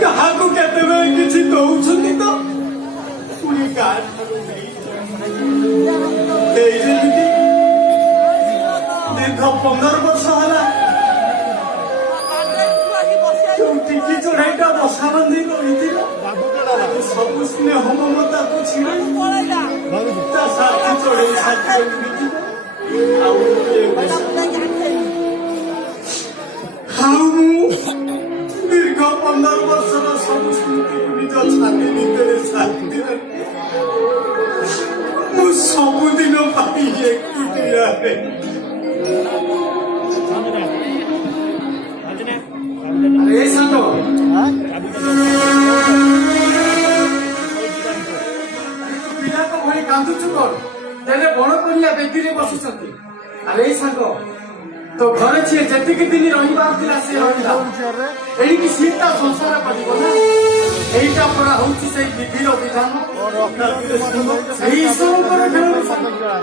क्या किसी कौन तो पूरी गाड़ दीर्घ 15 वर्ष है टिकी चढ़ाईटा बसा बांधी रही सब स्नेह ममता को छिड़ा साथी चढ़े साथी दीर्घ 15 वर्षर सब स्मृति निज छाती भितर साथी सबुदिन एकुटिया पिला तो भाई कांदुचु कौन तेरे बड़ करिया बेदी बसी अरे सांग तो घर छे जतिक दिन रहिबार थिला से रहिला एई कि सीता संसार पड़िबो ना एईटा परा होउची से विधिर विधान एई संकर खेल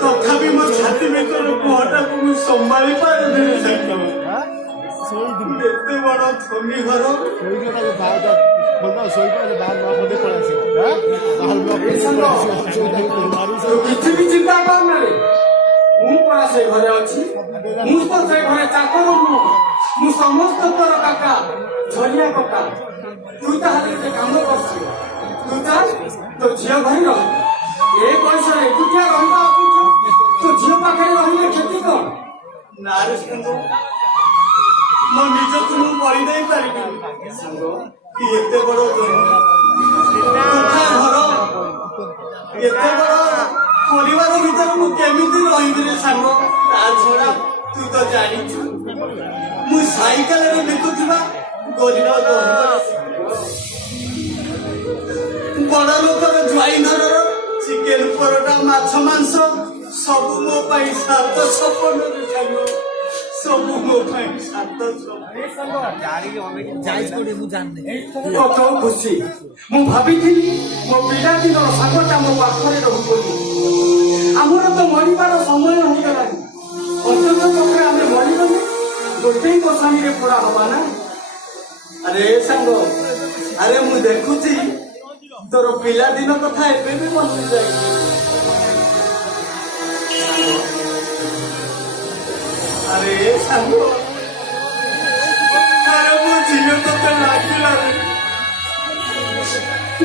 तथापि मो छाती भीतर कोहटा को संभाली पारे नहीं सकता एते बड़ थमी घर किसी भी चिंता करना रे ମୁଁ ପରା ସେ ଘରେ ଅଛି ମୁଁ ତ ସେ ଘରେ ଚାକର ନୁହଁ ମୁଁ ସମସ୍ତଙ୍କର କାକା ଝରିଆ କକା ତୁ ତାହେଲେ କାମ କରୁଛୁ ତୁ ଯା ତୋ ଝିଅ ଘରେ ରହ ଏ ବୟସରେ ଏକୁଟିଆ ରହିବା ଅପେକ୍ଷା ତୋ ଝିଅ ପାଖରେ ରହିଲେ କ୍ଷତି କଣ ନାରେ ସାଙ୍ଗ ମୋ ନିଜକୁ ମୁଁ ବଳି ଦେଇ ପାରିବିନି ସାଙ୍ଗ କି ଏତେ ବଡ ଘର ଏତେ ବଡ परिवार भीतर मु केमिति रही सांग ता छड़ा तू तो जानिछु मु साइकिल रे बिकुथिबा गरीब बड़ लोकर ज्वाई घर चिकेन परोटा माछ मांस सब मो पाई सात सपन सांग सब मो पाई सात कत खुशी मु भाभी मो पिला दिन सांगटा मो पाखरे रहू बोली आमर तो मरबार समय हो गला अंतत पक्षे आम मरगले गोटे कसानी पोड़ा हवा ना अरे सांग अरे मु देखुची तोर पिला दिन कथा एबे भी मन जाए अरे सांग अरे मु झील तो लागिला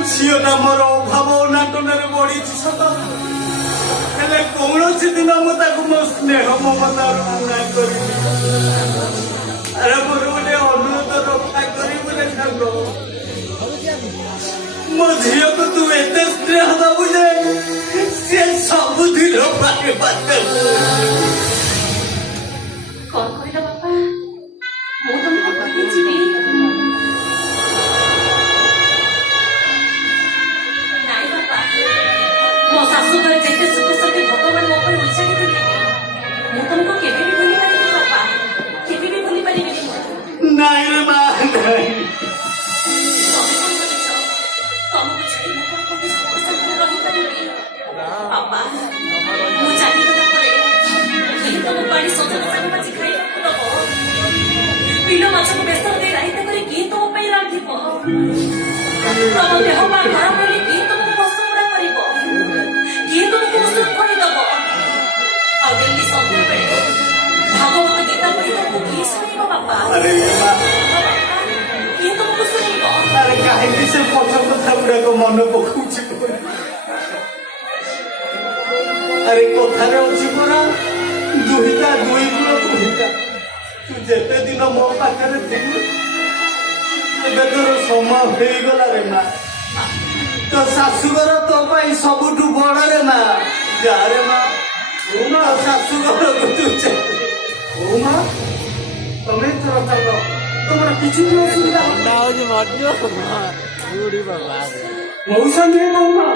झीलटा मोर अभाव नाटन बढ़ी सत हेले कौन दिन मो स्नेह ममता करी अरे मोर गोटे अनुरोध रक्षा करी सांग मो झील को तू एत स्नेह दबु जे सी सबुदिन मो शाशु घर जेते सुख शक्ति भगवान मो पर उछाड़ी देले मु तुमको केबे भी भूली पारिबी बापा केबे भी भूली पारिबी नहीं रे मां नहीं तुमको छाड़ी मो पर कोते सुख शक्ति रही पारिबी बापा मु जानि गला परे केही तुम पानी सजन साग माछ खाई दबो पिलो माछ को बेसन दे राइते करे की तुम पई रांधिबो तुम देह पा खराब होली की तुम पसुरा करिबो की तुमको सुख कर दबो आ दिल्ली संध्या बेले भागवत गीता पढ़ी तुमको की सुनिबो बापा अरे मां की तुमको सुनिबो अरे काहे कि से पछो कथा गुडा को मन पखुची अरे कथारे अछि परा दुहिता दुई गुण दुहिता तू जेते दिन मो पाखरे थिलु एबे तोर समय हो गला रे मां तो शाशुघर तो पाई सबुठू बड़ रे मां जा रे मां तो शाशुघर को तू ओ मां तमे तोर चलो तुमरा किछि भी असुविधा नाउजी मटियो बुढ़ी बाबा मौसा नहीं मौमा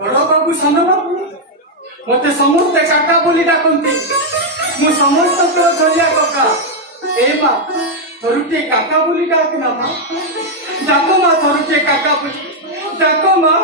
बड़ बाबू सान बाबू मत समस्ते काका बोली डाकती मु समस्त तो झलिया कका ए मां थरुटे काका बोली डाक ना मां डाको मां थरुटे काका बोली डाको मां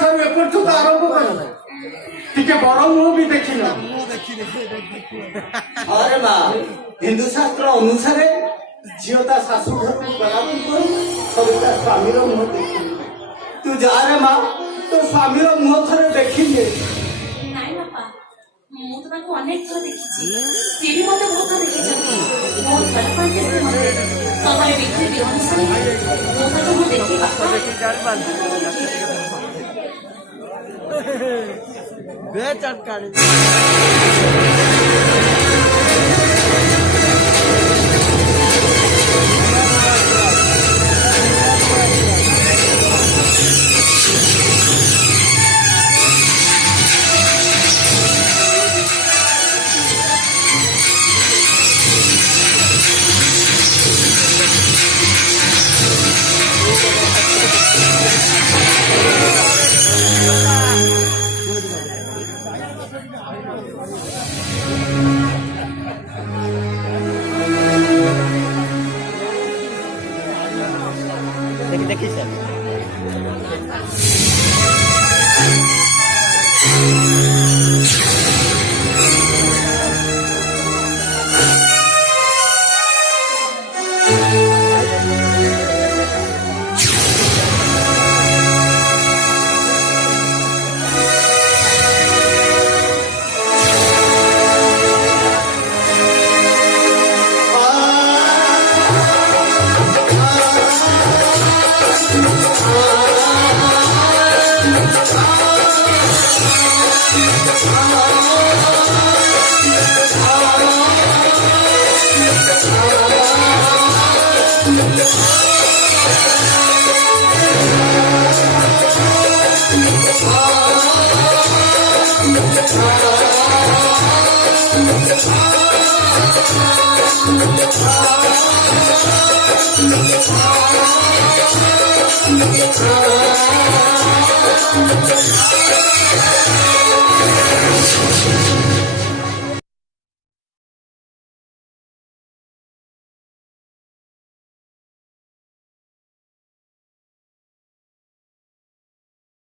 ଠାରୁ ଏପଠୁ ତ ଆରମ୍ଭ କର ଟିକେ ବଡ ମୁହଁ ବି ଦେଖିନ। अरे माँ हिंदू शास्त्र अनुसार झील ता शाशु घर को गला पूर्व ता स्वामी मुह देख तू जा रे माँ तो स्वामी मुह थे देखिले ନାଇଁ ବାପା ମୁଁ ତ ତାଙ୍କୁ ଅନେକ ଥର ଦେଖିଛି ସିଏ ବି ମତେ ବହୁତ ଥର ଦେଖିଛନ୍ତି ବହୁତ ଭଲ ପାଆନ୍ତି ସେ ମତେ ତମର ବିକ୍ରି ବିହନ ଶୁଣି ମୁଁ ତାକୁ ମୁଁ ଦେଖି ବାପା बेचटकानी देखी सर Thank you.